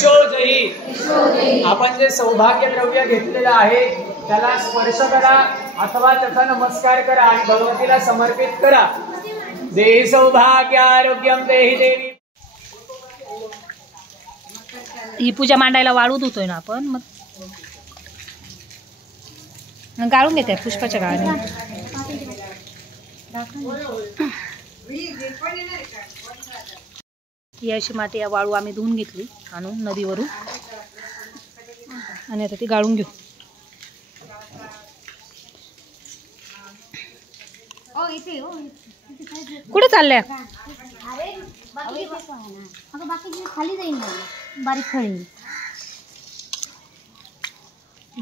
द्विविशोजही आपण जे सौभाग्य द्रव्य घेतलेलं आहे त्याला स्पर्श करा अथवा त्याचा नमस्कार करा आणि भगवतीला समर्पित करा। देहि सौभाग्य आरोग्यम देहि देवी। ही पूजा मांडायला वाळू धुतोय ना आपण, मग गाळून घेते पुष्पाच्या गाळाने। ही अशी माती या वाळू आम्ही धुवून घेतली आणून नदीवरून आणि आता ती गाळून घेऊ। कुठे चालल्या? खाली जाईल बारीक खडी,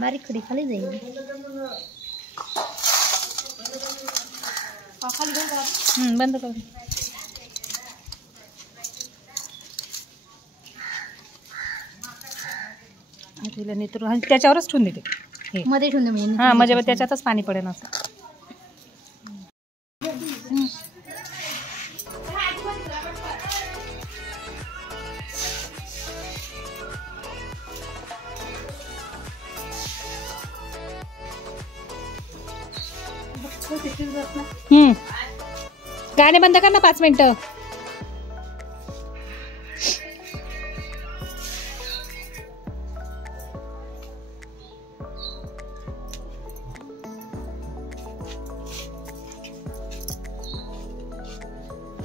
बारीक खडी खाली जाईल। बंद कर। नितरून त्याच्यावरच ठेवून देते, मध्ये ठेवून दे। हा म्हणजे त्याच्यातच पाणी पडेल असं। गाणे बंद कर ना 5 मिनिटं।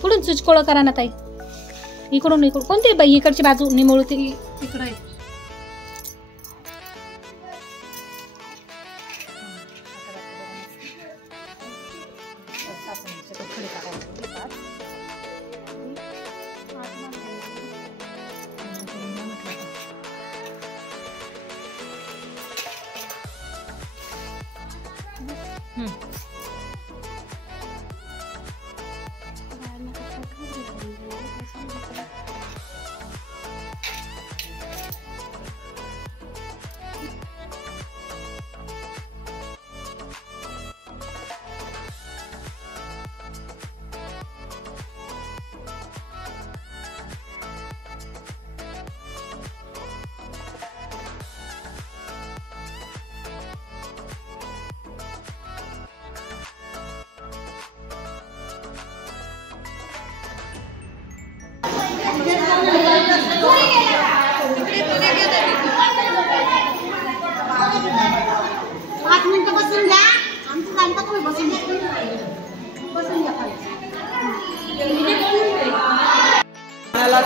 कुठून चुचकोळ करा ना ताई, इकडून इकडून कोणती बाई इकडची बाजू निमुळती इकडे आहे।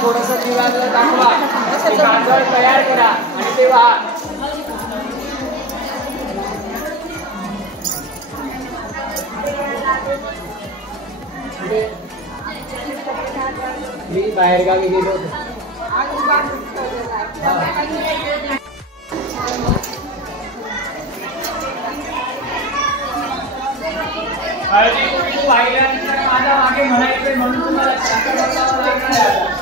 थोडंसं दिव्याला दाखवा, गाजर तयार करा आणि ते वाहा। मी बाहेरगावी गेलो होतो। तू पाहिल्यानंतर माझ्या मागे म्हणायचं म्हणून तुम्हाला शास्त्राला लागणार आहे।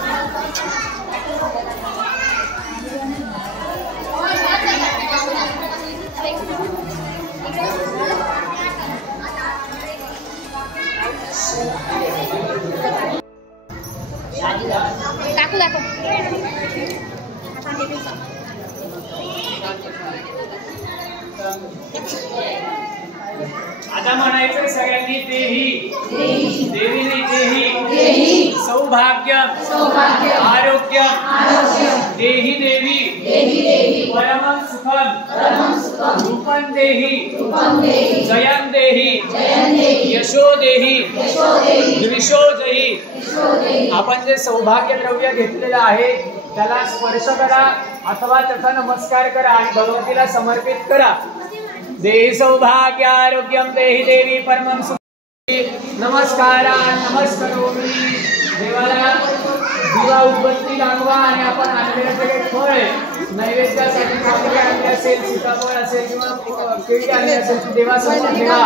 दाखव दाखव आता म्हणायचं सगळ्यांनी देही देवीने देही सौभाग्य आरोग्य देही देवी परमं सुखम रूपं देही जयं देही यशो देही द्विविशोजही आपण जे सौभाग्य द्रव्य घेतलेलं आहे त्याला स्पर्श करा अथवा त्याचा नमस्कार करा आणि भगवतीला समर्पित करा। देहि सौभाग्य आरोग्यम देहि देवी परमं सुखी। नमस्कारा नमस्करोमि। देवाला दिवा उदबत्ती लागवा आणि आपण आणलेले सगळे फळ नैवेद्यासाठी कापडी आणली असेल, सीताफळ असेल किंवा केळी आणली असेल ती देवासमोर ठेवा।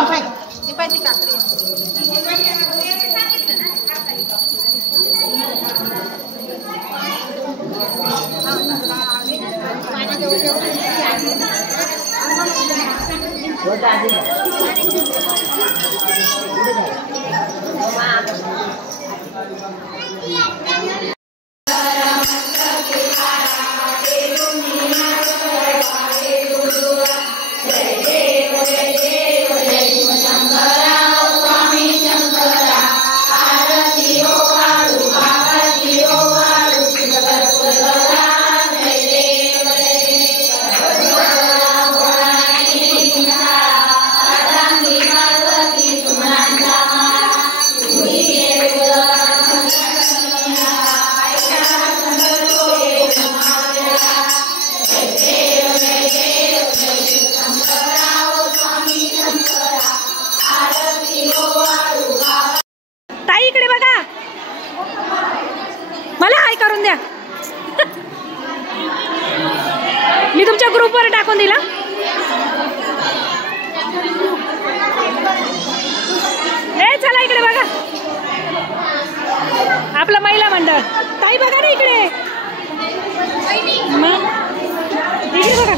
मी तुमच्या ग्रुपवर टाकून दिला. ए चला इकडे बघा, आपलं महिला मंडळ. ताई बघा ना इकडे, इकडे बघा,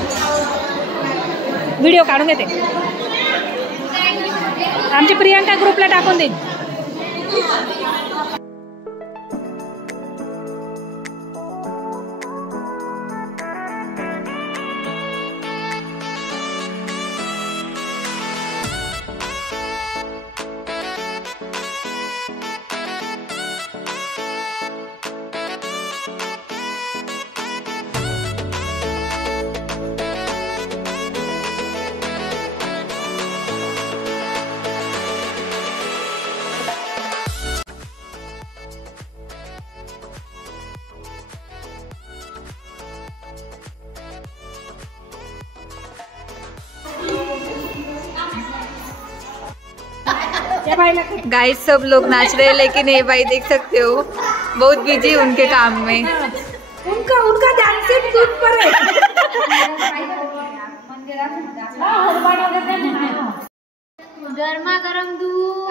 व्हिडिओ काढून घेते. आमची प्रियांका ग्रुपला टाकून देईन. गाइस सब लोग नाच रहे हैं, लेकिन ये भाई देख सकते हो बहुत बिजी उनके काम में. उनका ध्यान सिर्फ दूध पर है. गरमा गरम दूध.